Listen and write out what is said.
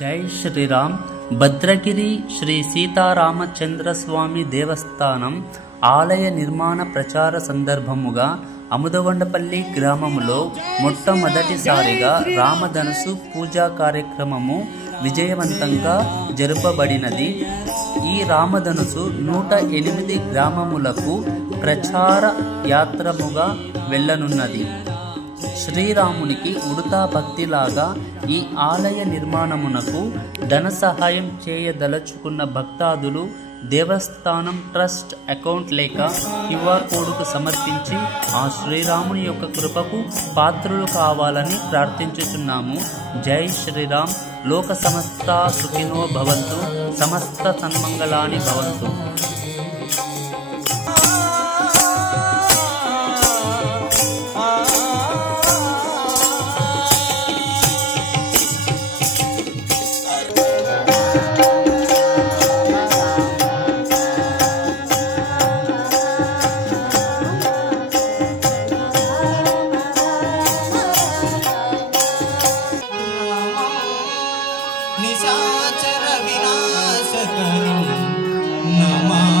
జై శ్రీరామ్. భద్రగిరి శ్రీ సీతారామచంద్ర స్వామి దేవస్థానం ఆలయ నిర్మాణ ప్రచార సందర్భముగా అముదగొండపల్లి గ్రామములో మొట్టమొదటిసారిగా రామధనుసు పూజా కార్యక్రమము విజయవంతంగా జరుపబడినది. ఈ రామధనుసు 108 గ్రామములకు ప్రచార యాత్రముగా వెళ్ళనున్నది. శ్రీరామునికి ఉడతా భక్తిలాగా ఈ ఆలయ నిర్మాణమునకు ధన సహాయం చేయదలుచుకున్న భక్తాదులు దేవస్థానం ట్రస్ట్ అకౌంట్ లేక క్యూఆర్ కోడ్కు సమర్పించి ఆ శ్రీరాముని యొక్క కృపకు పాత్రులు కావాలని ప్రార్థించుచున్నాము. జై శ్రీరామ్. లోక సమస్త సుఖినో భవంతు, సమస్త సన్మంగళాని భవంతు. నిశాచర వినాశకరం నమః.